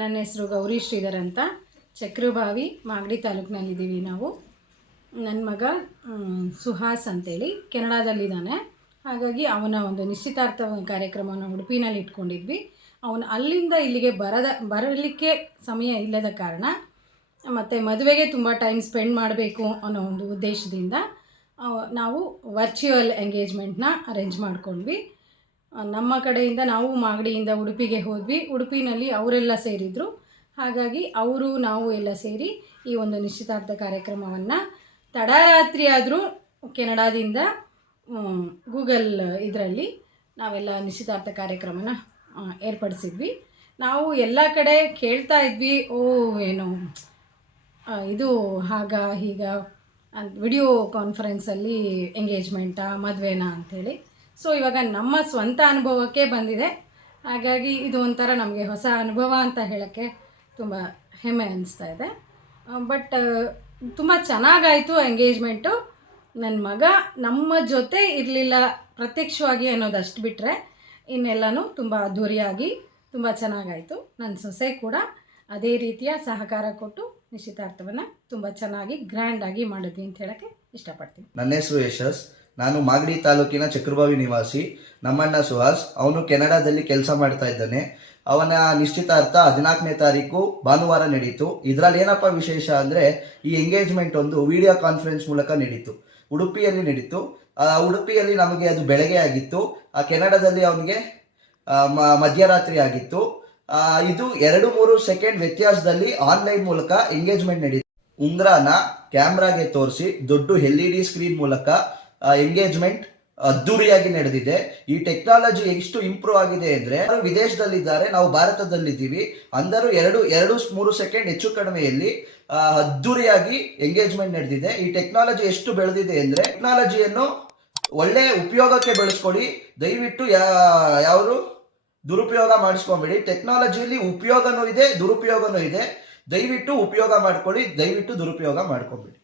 ನನ್ನ ಹೆಸರು ಗೌರಿ ಶ್ರೀಧರ್ ಅಂತ. ಚಕ್ರಭಾವಿ ಮಾಗಡಿ ತಾಲೂಕಿನಲ್ಲಿದ್ದೀವಿ ನಾವು. ನನ್ನ ಮಗ ಸುಹಾಸ್ ಅಂತೇಳಿ ಕೆನಡಾದಲ್ಲಿದ್ದಾನೆ. ಹಾಗಾಗಿ ಅವನ ಒಂದು ನಿಶ್ಚಿತಾರ್ಥ ಕಾರ್ಯಕ್ರಮವನ್ನು ಉಡುಪಿನಲ್ಲಿ ಇಟ್ಕೊಂಡಿದ್ವಿ. ಅವನು ಅಲ್ಲಿಂದ ಇಲ್ಲಿಗೆ ಬರಲಿಕ್ಕೆ ಸಮಯ ಇಲ್ಲದ ಕಾರಣ ಮತ್ತು ಮದುವೆಗೆ ತುಂಬ ಟೈಮ್ ಸ್ಪೆಂಡ್ ಮಾಡಬೇಕು ಅನ್ನೋ ಒಂದು ಉದ್ದೇಶದಿಂದ ನಾವು ವರ್ಚುವಲ್ ಎಂಗೇಜ್ಮೆಂಟ್ನ ಅರೇಂಜ್ ಮಾಡ್ಕೊಂಡ್ವಿ. ನಮ್ಮ ಕಡೆಯಿಂದ ನಾವು ಮಾಗಡಿಯಿಂದ ಉಡುಪಿಗೆ ಹೋದ್ವಿ. ಉಡುಪಿನಲ್ಲಿ ಅವರೆಲ್ಲ ಸೇರಿದರು. ಹಾಗಾಗಿ ಅವರು ನಾವು ಎಲ್ಲ ಸೇರಿ ಈ ಒಂದು ನಿಶ್ಚಿತಾರ್ಥ ಕಾರ್ಯಕ್ರಮವನ್ನು ತಡರಾತ್ರಿ ಆದರೂ ಕೆನಡಾದಿಂದ ಗೂಗಲ್ ಇದರಲ್ಲಿ ನಾವೆಲ್ಲ ನಿಶ್ಚಿತಾರ್ಥ ಕಾರ್ಯಕ್ರಮನ ಏರ್ಪಡಿಸಿದ್ವಿ. ನಾವು ಎಲ್ಲ ಕಡೆ ಕೇಳ್ತಾ ಇದ್ವಿ, ಏನು ಇದು ಹಾಗ ಹೀಗ ಅಂತ ವಿಡಿಯೋ ಕಾನ್ಫರೆನ್ಸಲ್ಲಿ ಎಂಗೇಜ್ಮೆಂಟಾ ಮದುವೆನಾ ಅಂಥೇಳಿ. ಸೊ ಇವಾಗ ನಮ್ಮ ಸ್ವಂತ ಅನುಭವಕ್ಕೆ ಬಂದಿದೆ. ಹಾಗಾಗಿ ಇದು ಒಂಥರ ನಮಗೆ ಹೊಸ ಅನುಭವ ಅಂತ ಹೇಳೋಕ್ಕೆ ತುಂಬ ಹೆಮ್ಮೆ ಅನ್ನಿಸ್ತಾ ಇದೆ. ಬಟ್ ತುಂಬ ಚೆನ್ನಾಗಾಯಿತು ಎಂಗೇಜ್ಮೆಂಟು. ನನ್ನ ಮಗ ನಮ್ಮ ಜೊತೆ ಇರಲಿಲ್ಲ ಪ್ರತ್ಯಕ್ಷವಾಗಿ ಅನ್ನೋದಷ್ಟು ಬಿಟ್ಟರೆ ಇನ್ನೆಲ್ಲನೂ ತುಂಬ ಅದ್ಧೂರಿಯಾಗಿ ತುಂಬ ಚೆನ್ನಾಗಾಯಿತು. ನನ್ನ ಸೊಸೆ ಕೂಡ ಅದೇ ರೀತಿಯ ಸಹಕಾರ ಕೊಟ್ಟು ನಿಶ್ಚಿತಾರ್ಥವನ್ನು ತುಂಬ ಚೆನ್ನಾಗಿ ಗ್ರ್ಯಾಂಡಾಗಿ ಮಾಡಿದ್ವಿ ಅಂತ ಹೇಳೋಕ್ಕೆ ಇಷ್ಟಪಡ್ತೀನಿ. ನನ್ನ ಹೆಸರು ಯಶಸ್. ನಾನು ಮಾಗಡಿ ತಾಲೂಕಿನ ಚಕ್ರಭಾವಿ ನಿವಾಸಿ. ನಮ್ಮಣ್ಣ ಸುಹಾಸ್, ಅವನು ಕೆನಡಾದಲ್ಲಿ ಕೆಲಸ ಮಾಡ್ತಾ ಇದ್ದಾನೆ. ಅವನ ನಿಶ್ಚಿತಾರ್ಥ 14ನೇ ತಾರೀಕು ಭಾನುವಾರ ನಡೀತು. ಇದರಲ್ಲಿ ಏನಪ್ಪ ವಿಶೇಷ ಅಂದರೆ, ಈ ಎಂಗೇಜ್ಮೆಂಟ್ ಒಂದು ವಿಡಿಯೋ ಕಾನ್ಫರೆನ್ಸ್ ಮೂಲಕ ನಡೀತು. ಉಡುಪಿಯಲ್ಲಿ ನಡೀತು. ಉಡುಪಿಯಲ್ಲಿ ನಮಗೆ ಅದು ಬೆಳಗ್ಗೆ ಆಗಿತ್ತು. ಕೆನಡಾದಲ್ಲಿ ಅವನಿಗೆ ಮಧ್ಯರಾತ್ರಿ ಆಗಿತ್ತು. ಇದು 2-3 ಸೆಕೆಂಡ್ ವ್ಯತ್ಯಾಸದಲ್ಲಿ ಆನ್ಲೈನ್ ಮೂಲಕ ಎಂಗೇಜ್ಮೆಂಟ್ ನಡೀತು. ಉಂಗ್ರಾನ ಕ್ಯಾಮ್ರಾಗೆ ತೋರಿಸಿ ದೊಡ್ಡ LED ಸ್ಕ್ರೀನ್ ಮೂಲಕ ಎಂಗೇಜ್ಮೆಂಟ್ ಅದ್ದೂರಿಯಾಗಿ ನಡೆದಿದೆ. ಈ ಟೆಕ್ನಾಲಜಿ ಎಷ್ಟು ಇಂಪ್ರೂವ್ ಆಗಿದೆ ಅಂದ್ರೆ, ವಿದೇಶದಲ್ಲಿದ್ದಾರೆ, ನಾವು ಭಾರತದಲ್ಲಿದ್ದೀವಿ. ಅಂದರೂ 2-3 ಸೆಕೆಂಡ್ ಹೆಚ್ಚು ಕಡಿಮೆಯಲ್ಲಿ ಅದ್ದೂರಿಯಾಗಿ ಎಂಗೇಜ್ಮೆಂಟ್ ನಡೆದಿದೆ. ಈ ಟೆಕ್ನಾಲಜಿ ಎಷ್ಟು ಬೆಳೆದಿದೆ ಅಂದ್ರೆ, ಟೆಕ್ನಾಲಜಿಯನ್ನು ಒಳ್ಳೆ ಉಪಯೋಗಕ್ಕೆ ಬಳಸ್ಕೊಡಿ. ದಯವಿಟ್ಟು ಯಾರು ದುರುಪಯೋಗ ಮಾಡಿಸ್ಕೊಂಬೇಡಿ. ಟೆಕ್ನಾಲಜಿಯಲ್ಲಿ ಉಪಯೋಗನೂ ಇದೆ, ದುರುಪಯೋಗನೂ ಇದೆ. ದಯವಿಟ್ಟು ಉಪಯೋಗ ಮಾಡ್ಕೊಳ್ಳಿ, ದಯವಿಟ್ಟು ದುರುಪಯೋಗ ಮಾಡ್ಕೊಂಬೇಡಿ.